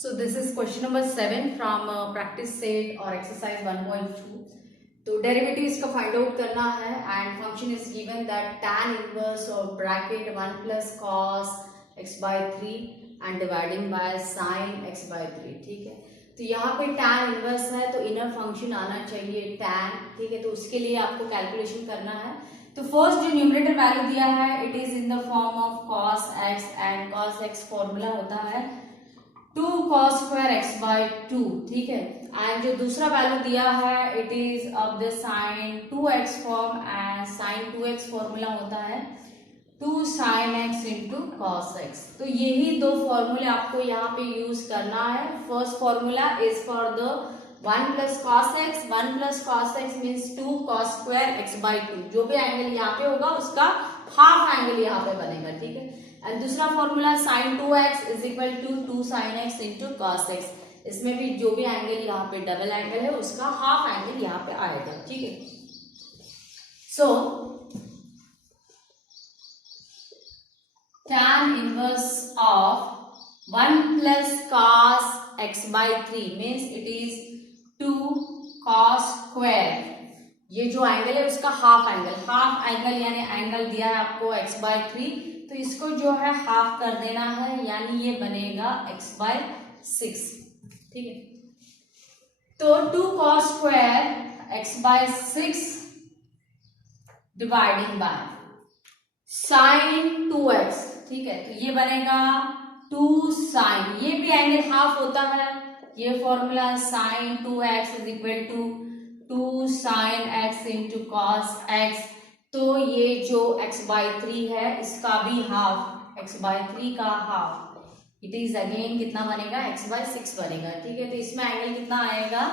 So this is question number 7 from practice set or exercise 1.2. तो derivative इसका find out करना है and function is given that tan inverse और bracket 1 plus cos x by 3 and dividing by sin x by 3. ठीक है, तो यहाँ पे tan इनवर्स है तो इनर फंक्शन आना चाहिए tan. ठीक है, तो उसके लिए आपको कैलकुलेशन करना है. तो फर्स्ट जो न्यूमरेटर वैल्यू दिया है it is in the form of cos x and cos x formula होता है 2 cos square x by 2. ठीक है, एंड जो दूसरा वैल्यू दिया है it is of the sin 2x form and sin 2x formula होता है 2 sin x into cos x. तो यही दो फॉर्मूले आपको यहाँ पे यूज करना है. First formula is for the 1 plus cos x. 1 plus cos x means 2 cos square x by 2. जो भी एंगल यहाँ पे होगा उसका हाफ एंगल यहाँ पे बनेगा. ठीक है, एंड दूसरा formula sin 2x is equal to 2 sin x into cos x. इसमें भी जो भी एंगल यहाँ पे डबल एंगल है उसका हाफ एंगल यहाँ पे आएगा. ठीक है, सो tan inverse of 1 plus cos x by 3 means it is 2 cos square. ये जो एंगल है उसका हाफ एंगल यानी एंगल दिया है आपको x by 3, तो इसको जो है हाफ कर देना है यानी ये बनेगा x by 6. ठीक है, तो 2 cos square x by 6 dividing by sin 2x. ठीक है, तो ये बनेगा 2 sin, ये भी एंगल हाफ होता है. ये formula sin 2x is equal to 2 sin x into cos x. तो ये जो x by 3 है इसका भी हाफ, x by 3 का हाफ इट इज अगेन कितना बनेगा x by 6 बनेगा. ठीक है, तो इसमें एंगल कितना आएगा,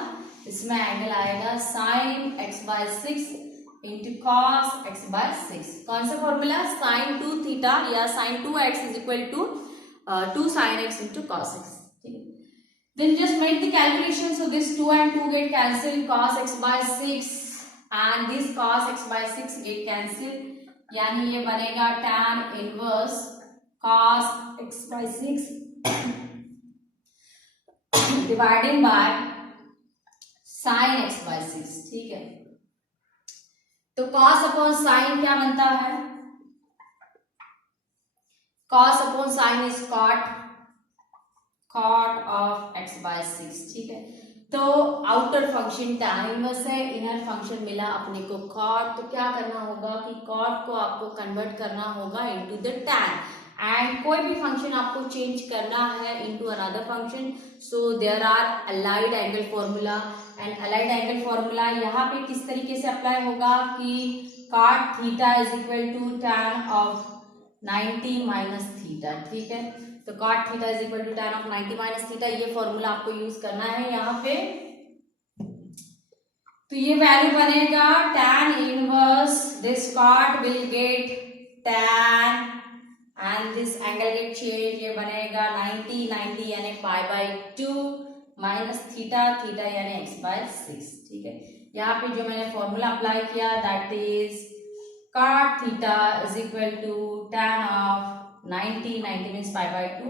इसमें एंगल आएगा sin x by 6 into cos x by 6. कौन सा फॉर्मूला, sin 2 थीटा या sin 2x is equal to 2 sin x into cos x. ठीक है, then just make the calculation. So this 2 and 2 get cancelled, cos x by 6 and this cos x by 6 get cancelled, यानी ये बनेगा tan inverse cos x by 6 dividing by sin x by 6. ठीक है, तो cos upon sin क्या बनता है, cos upon sin is cot of x by 6. ठीक है, तो आउटर फंक्शन tan इनवर्स है, इनर फंक्शन मिला अपने को cot. तो क्या करना होगा कि cot को आपको कन्वर्ट करना होगा इनटू द tan, एंड कोई भी फंक्शन आपको चेंज करना है into another function. So there are allied angle formula, and allied angle formula यहाँ पे किस तरीके से अप्लाई होगा कि cot theta is equal to tan of 90 minus theta. ठीक है, तो cot theta is equal to tan of 90 minus theta, ये फॉर्मूला आपको यूज करना है यहाँ पे. तो ये वैल्यू बनेगा tan inverse this cot will get tan and this angle gate change, ये बनेगा 90 यानी पाई बाई 2 माइनस थीटा यानी x बाय 6. ठीक है, यहाँ पे जो मैंने फॉर्मूला अप्लाई किया that is cot theta is equal to tan of 90 means pi by 2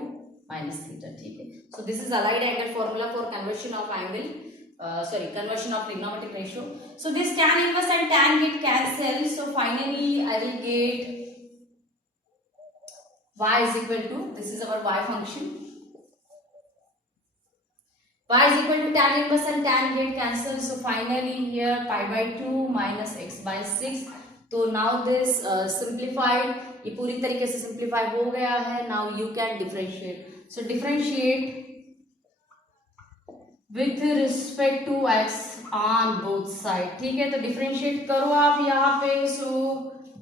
minus theta. ठीक है, so this is allied angle formula for conversion of angle, conversion of trigonometric ratio. So this tan inverse and tan get cancelled, so finally I will get y is equal to, this is our y function, y is equal to tan inverse and tan get cancelled, so finally here pi by 2 minus x by 6. तो now this simplified, ये पूरी तरीके से simplify हो गया है. Now you can differentiate. So differentiate with respect to x on both side. ठीक है, तो डिफरेंशिएट करो आप यहाँ पे. So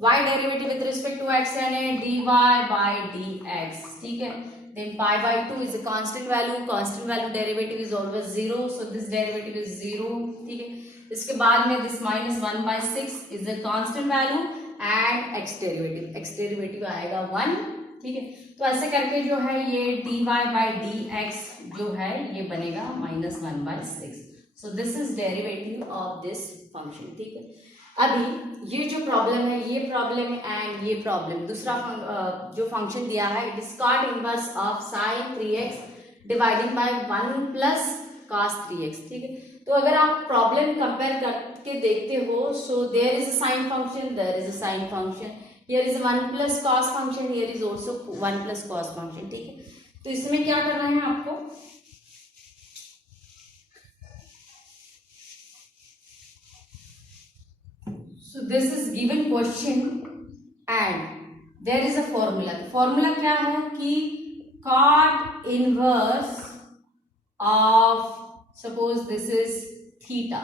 y derivative with respect to x यानी dy by dx. ठीक है, then pi by 2 is a constant value derivative is always 0, so this derivative is 0. ठीक है, इसके बाद में this minus 1 by 6 is a constant value and x derivative आएगा 1. ठीक है, तो ऐसे करके जो है ये dy by dx जो है ये बनेगा minus 1 by 6. So this is derivative of this function. ठीक है, अभी ये जो प्रॉब्लम है ये प्रॉब्लम एंड ये प्रॉब्लम, दूसरा जो फंक्शन दिया है it is cot inverse of sin 3x dividing by 1 plus cos 3x, ठीक है। तो अगर आप प्रॉब्लम कंपेयर करके देखते हो, so there is a sine function, there is a sine function, here is 1 plus cos function, here is also 1 plus cos function, ठीक है। तो इसमें क्या करना है आपको, so this is given question and there is a formula. Formula क्या है कि cot inverse of, suppose this is theta,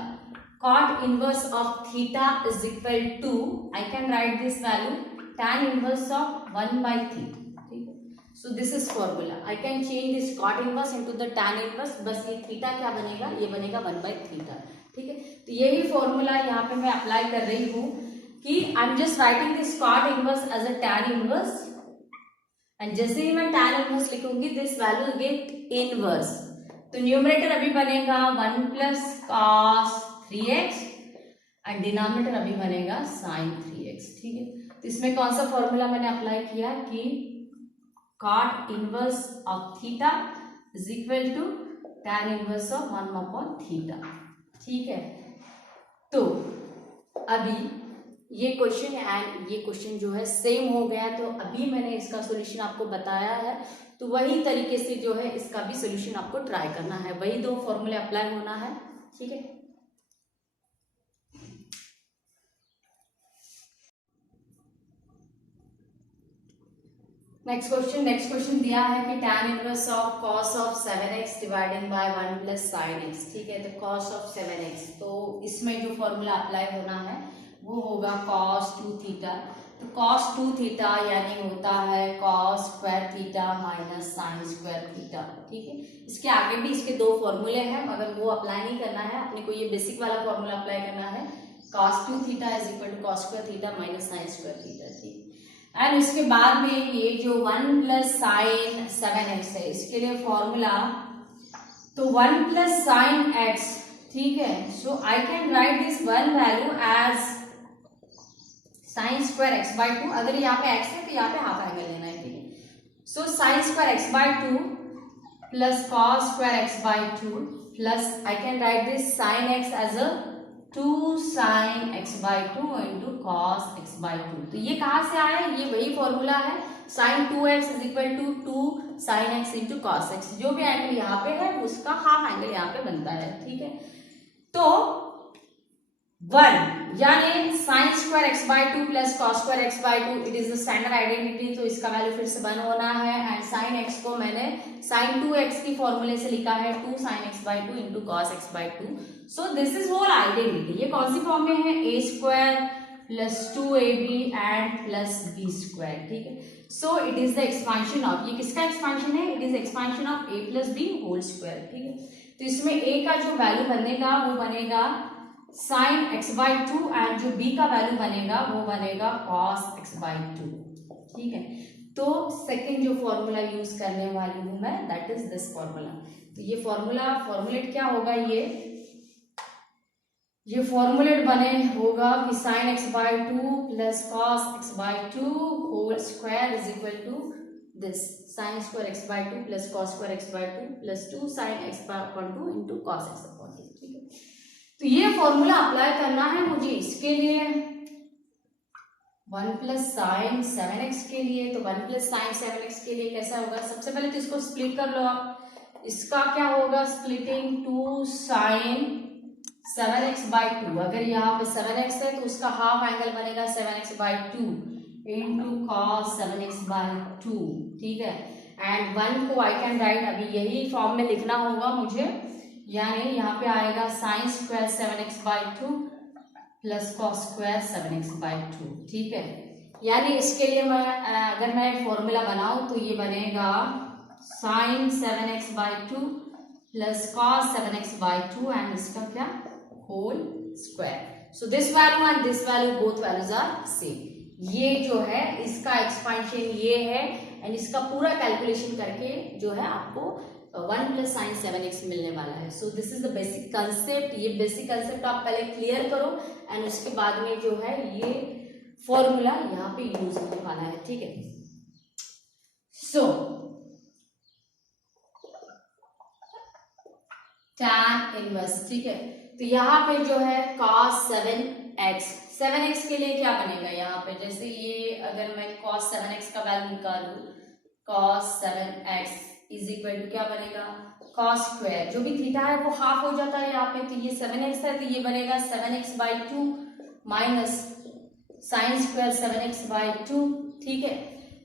cot inverse of theta is equal to, I can write this value tan inverse of 1 by theta, ठीक है। so this is formula, I can change this cot inverse into the tan inverse, बस ये theta क्या बनेगा, ये बनेगा 1 by theta, ठीक है। तो यही फॉर्मूला यहाँ पे मैं अप्लाई कर रही हूँ कि आई am just writing this cot inverse as a tan inverse, and जैसे ही मैं tan inverse लिखूंगी दिस वैल्यू गेट इनवर्स, तो न्यूमरेटर अभी बनेगा 1 plus cos 3x and denominator अभी बनेगा साइन 3x, ठीक है। तो इसमें कौन सा फॉर्मूला मैंने अप्लाई किया कि cot inverse of theta is equal to tan inverse of 1 upon theta, ठीक है। तो अभी ये क्वेश्चन एंड ये क्वेश्चन जो है सेम हो गया, तो अभी मैंने इसका सॉल्यूशन आपको बताया है, तो वही तरीके से जो है इसका भी सॉल्यूशन आपको ट्राई करना है, वही 2 फॉर्मूले अप्लाई होना है, ठीक है। नेक्स्ट क्वेश्चन दिया है कि tan inverse of cos of 7x divided by 1 plus sin x, ठीक है। तो cos ऑफ 7x, तो इसमें जो फॉर्मूला अप्लाई होना है वो होगा cos 2 थीटा, तो cos 2 थीटा यानी होता है cos square theta minus sine square theta, ठीक है। इसके आगे भी इसके 2 फॉर्मूले हैं, मगर वो अप्लाई नहीं करना है, अपने को ये बेसिक वाला फॉर्मूला अप्लाई करना है, cos 2 theta is equal to cos square theta minus sine square theta, ठीक है। एंड इसके बाद में ये जो 1 प्लस साइन 7x है, इसके लिए फॉर्मूला, तो 1 प्लस साइन x, ठीक है। So I can write this one value as sine square x by 2, अगर यहाँ पे x है तो यहाँ पे हाफ एंगल लेना है, ठीक है। So sine square x by 2 plus cos square x by 2 plus I can write this sine x as a 2 sine x by 2 into cos x by 2। तो ये कहाँ से आया, ये वही फॉर्मूला है, sine 2x is equal to 2 sine x into cos x, जो भी एंगल यहाँ पे है उसका हाफ एंगल यहाँ पे बनता है, ठीक है। तो 1 यानी sign square x by 2 plus cos square x by 2, it is the standard identity, तो इसका वैल्यू फिर से 1 होना है, एंड साइन एक्स को मैंने साइन 2x की फॉर्मूले से लिखा है 2 sine x by 2 into cos x by 2। So this is whole identity, ये कौन सी फॉर्म में है, a square plus 2ab and plus b square, ठीक है। So it is the expansion of, ये किसका एक्सपांशन है, it is expansion of a plus b whole square, ठीक है। तो इसमें a का जो वैल्यू बनेगा वो बनेगा साइन एक्स बाई 2 एंड जो b का वैल्यू बनेगा वो बनेगा कॉस एक्स बाई 2, ठीक है। तो सेकंड जो फॉर्मूला यूज करने वाली हूं मैं, दैट इज दिस फॉर्मूला। तो ये फॉर्मूलेट क्या होगा, ये फॉर्मूलेट बने होगा कि sine x by 2 plus cos x by 2 whole square is equal to this sine square x by 2 plus cos square x by 2 plus 2 sine x upon 2 into cos x upon 2, ठीक है। तो ये फॉर्मूला अप्लाई करना है मुझे इसके लिए 1 plus sign 7x के लिए, तो 1 प्लस साइन 7x के लिए कैसा होगा, सबसे पहले तो इसको स्प्लिट कर लो आप, इसका क्या होगा स्प्लिटिंग 2 साइन 7x बाई 2, अगर यहाँ पे 7x है तो उसका हाफ एंगल बनेगा 7x by 2 into cos 7x by 2, ठीक है। एंड 1 को आई कैन राइट, अभी यही फॉर्म में लिखना होगा मुझे, यानी यहाँ पे आएगा sine square 7x by 2 plus cos square 7x by 2, ठीक है। यानी इसके लिए मैं अगर मैं फॉर्मूला बनाऊं तो ये बनेगा sine 7x by 2 plus cos 7x by 2 and इसका क्या whole square. So this value and this value both values are same, ये जो है इसका एक्सपांशन ये है, एंड इसका पूरा कैलकुलेशन करके जो है आपको 1 प्लस साइन 7x मिलने वाला है। सो this is the basic concept, ये बेसिक कंसेप्ट आप पहले क्लियर करो एंड उसके बाद में जो है ये फॉर्मूला यहाँ पे यूज होने वाला है, ठीक है। सो tan इनवर्स, ठीक है। तो यहाँ पे जो है cos 7x, 7x के लिए क्या बनेगा यहाँ पे, जैसे ये अगर मैं cos 7x का वैल्यू निकालूं, cos 7x is equal to क्या बनेगा, cos स्क्वायर, जो भी थीटा है वो हाफ हो जाता है यहाँ पे, तो ये 7x है तो ये बनेगा 7x/2 minus sine square 7x/2, ठीक है।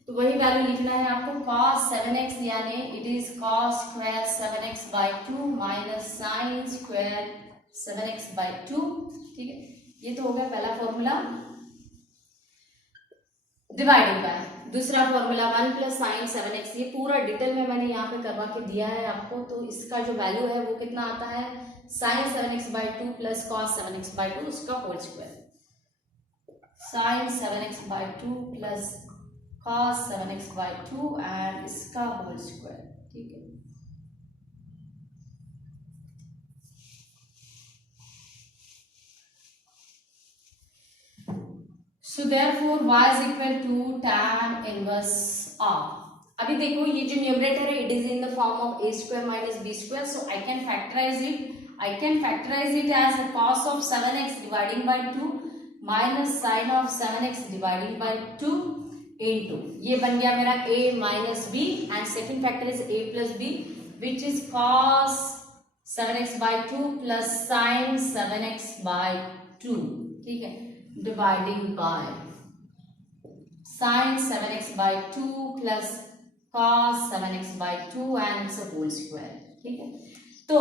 तो वही वैल्यू लिखना है आपको, cos 7x यानी it is cos square 7x/2 minus sine square 7x/2, ठीक है। ये तो हो गया पहला फॉर्मूला डिवाइडिंग बाय। दूसरा फॉर्मूला 1 प्लस साइन 7x, ये पूरा डिटेल में मैंने यहाँ पे करवा के दिया है आपको, तो इसका जो वैल्यू है वो कितना आता है, sign 7x/2 plus cos 7x/2 उसका whole square, sine 7x/2 plus cos 7x/2 and इसका होल स्क्वायर, ठीक है। So therefore y is equal to tan inverse of, अभी देखो ये जो न्यूमरेटर है it is in the form of a square minus b square, so I can factorize it as a cos of 7x dividing by 2 minus sin of 7x dividing by 2 into, ये बन गया मेरा a minus b and second factor is a plus b which is cos 7x/2 plus sin 7x/2, ठीक है, dividing by sin 7x/2 plus cos 7x/2 and it's a whole square, ठीक है। तो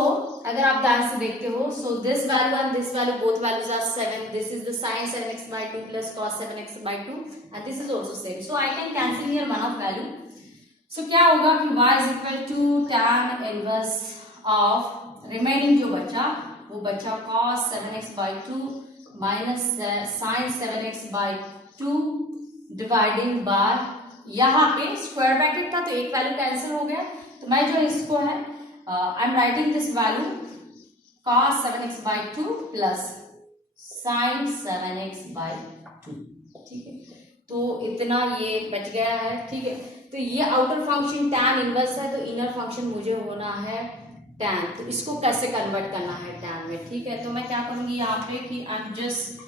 अगर आप ध्यान से देखते हो, so this value and this value both values are 7, this is the sin 7x/2 plus cos 7x/2 and this is also same, so I can cancel here one of value, so क्या होगा कि y is equal to tan inverse of remaining जो बचा वो बचा cos 7x/2 minus sine 7x/2 dividing by, यहाँ पे square bracket था तो एक वैल्यू कैंसिल हो गया, तो मैं जो इसको है I am writing this value cos 7x/2 plus sign 7x/2, ठीक है। तो इतना ये बच गया है, ठीक है। तो ये आउटर फंक्शन tan इनवर्स है, तो इनर फंक्शन मुझे होना है tan, तो इसको कैसे कन्वर्ट करना है tan में, ठीक है। तो मैं क्या करूंगी यहाँ पे कि आई एम जस्ट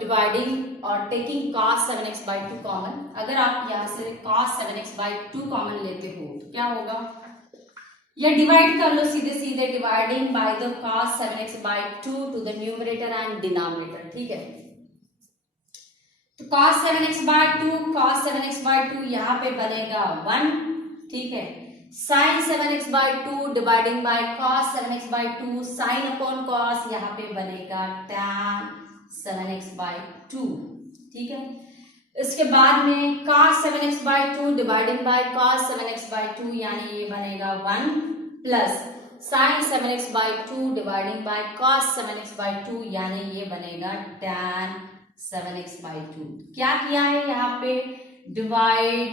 डिवाइडिंग और टेकिंग cos 7x/2 कॉमन, अगर आप यहाँ से cos 7x/2 कॉमन लेते हो तो क्या होगा, या डिवाइड कर लो सीधे सीधे, dividing by the cos 7x/2 to the numerator and denominator, ठीक है। तो cos 7x/2 यहाँ पे बनेगा 1, ठीक है, sin 7x/2 dividing bye cos 7x/2 sin upon cos यहाँ पे बनेगा tan 7x/2, ठीक है। इसके बाद में cos 7x/2 dividing bye cos 7x/2 यानी ये बनेगा 1 plus sin 7x/2 dividing bye cos 7x/2 यानी ये बनेगा tan 7x/2। क्या किया है यहाँ पे, divide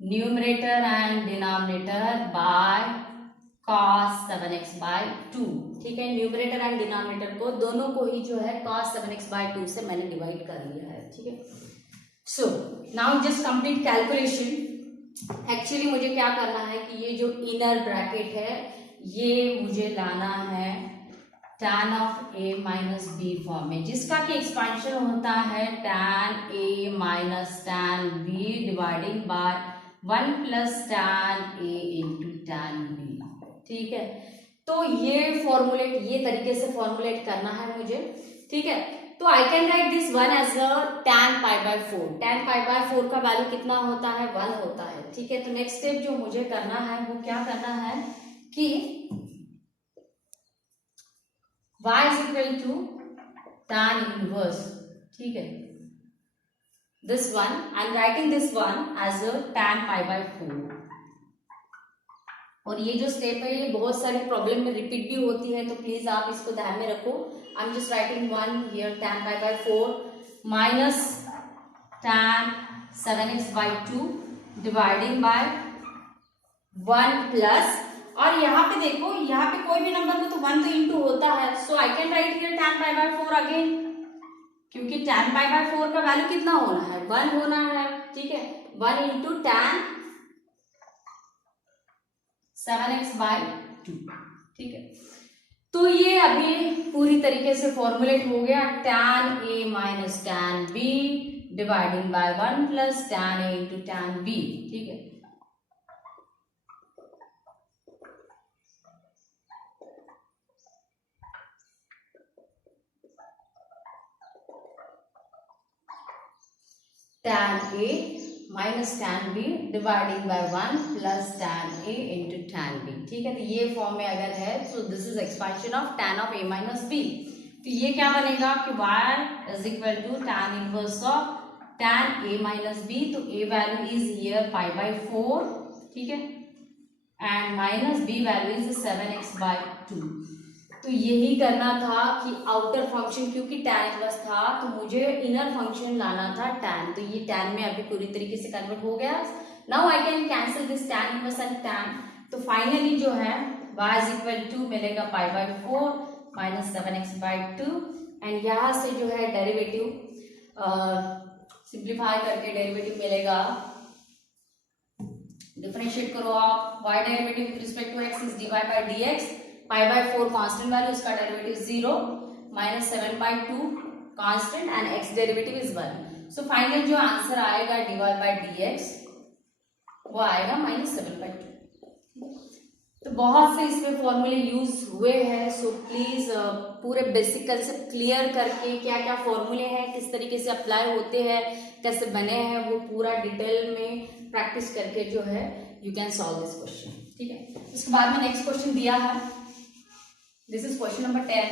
numerator and denominator by cos 7x/2, ठीक है। न्यूमरेटर एंड डिनोमिनेटर को दोनों को ही जो है cos 7x/2 से मैंने डिवाइड कर लिया है, ठीक है। So now just complete calculation. Actually मुझे क्या करना है कि ये जो इनर ब्रैकेट है ये मुझे लाना है tan of a minus b form में, जिसका कि एक्सपेंशन होता है tan a minus tan b dividing by 1 plus tan a into tan b, ठीक है। तो ये फॉर्मुलेट, ये तरीके से फॉर्मुलेट करना है मुझे, ठीक है। तो I can write this one as a tan π/4, tan π/4 का वैल्यू कितना होता है, 1 होता है, ठीक है। तो नेक्स्ट स्टेप जो मुझे करना है वो क्या करना है कि y is equal to tan inverse, ठीक है, this one I am writing this one as a tan π/4, और ये जो स्टेप है ये बहुत सारी प्रॉब्लम में रिपीट भी होती है, तो प्लीज आप इसको ध्यान में रखो। I am just writing one here tan π/4 minus tan 7x/2 dividing by 1 plus, और यहाँ पे देखो, यहाँ पे कोई भी नंबर को तो 1 तो इंटू होता है, so I can write here tan π/4 again, क्योंकि tan π/4 का वैल्यू कितना होना है, 1 होना है, ठीक है। 1 इंटू tan 7x/2, ठीक है, तो ये अभी पूरी तरीके से फॉर्मुलेट हो गया, tan A minus tan B dividing by 1 plus tan A into tan B। ठीक है, tan A minus tan B dividing by 1 plus tan A into tan B। ठीक है, तो ये फॉर्म में अगर है तो this is expansion of tan of A minus B। तो ये क्या बनेगा कि y is equal to tan inverse of tan A minus B। तो A वैल्यू इज हियर 5/4, ठीक है, and minus B value is 7x/2। तो यही करना था कि आउटर फंक्शन, क्योंकि tan इनवर्स था तो मुझे इनर फंक्शन लाना था tan, तो ये tan में अभी पूरी तरीके से कन्वर्ट हो गया। Now I can cancel this tan inverse and tan। तो फाइनली जो है y इज इक्वल टू मिलेगा 5/4 माइनस 7x/2, एंड यहाँ से जो है डेरिवेटिव सिंप्लीफाई करके डेरिवेटिव मिलेगा, डिफरेंशिएट करो आप, y derivative with respect to x is dy by dx, 5/4 constant value, उसका derivative 0 minus 7/2 constant and x derivative is 1। So final जो आंसर आएगा dy बाय dx वो आएगा माइनस 7/2। तो बहुत से इसमें फॉर्मूले यूज हुए हैं, सो प्लीज पूरे बेसिक कंसेप्ट क्लियर करके क्या क्या फॉर्मूले हैं, किस तरीके से अप्लाई होते हैं, कैसे बने हैं, वो पूरा डिटेल में प्रैक्टिस करके जो है you can solve this question. ठीक है, उसके बाद में नेक्स्ट क्वेश्चन दिया है, this is question number 10।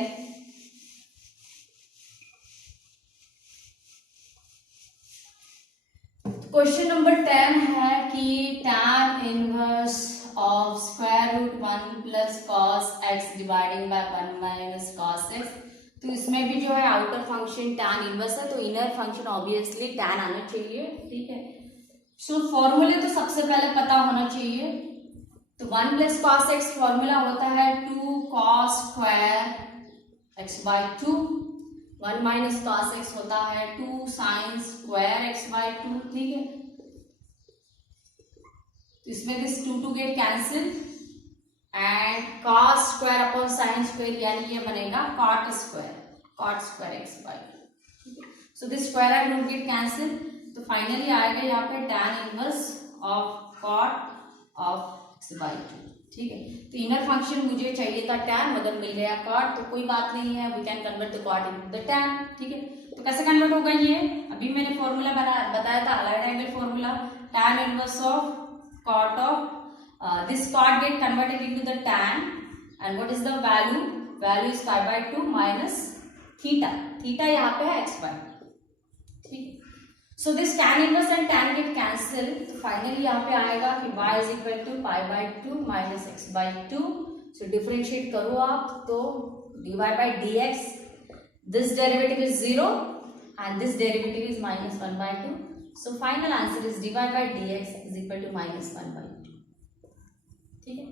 Question number 10 है कि tan inverse of square root 1 plus cos x dividing by 1 minus cos x। तो इसमें भी जो है आउटर फंक्शन tan इनवर्स है, तो इनर फंक्शन ऑब्वियसली tan आना चाहिए। ठीक है, सो फॉर्मूले तो सबसे पहले पता होना चाहिए। तो 1 प्लस कॉस x फॉर्मूला होता है 2 cos square x/2, 1 minus cos x होता है 2 साइन स्क्वायर x/2। ठीक है, तो इसमें this 2 get cancel and cos square upon sine square, यानी ये बनेगा cot square x/2। So this square and root get cancel, तो फाइनली आएगा यहाँ पे tan inverse of cot of x/2। ठीक है, तो इनर फंक्शन मुझे चाहिए था tan, मगर मिल गया कॉट, तो कोई बात नहीं है, we can convert the cot into the tan। ठीक है, तो कैसे कन्वर्ट होगा ये, अभी मैंने फॉर्मूला बताया था, allied angle formula, tan inverse of cot of this cot get converted into the tan, and what is the value is 5/2 minus theta यहाँ पे है x/2। ठीक, so this tan inverse and tan get cancel, तो finally यहाँ पे आएगा कि y is equal to 5/2 minus x/2। so differentiate करो आप, तो dy by dx, this derivative is 0 and this derivative is minus 1/2। so final answer is dy by dx is equal to minus 1/2। ठीक है।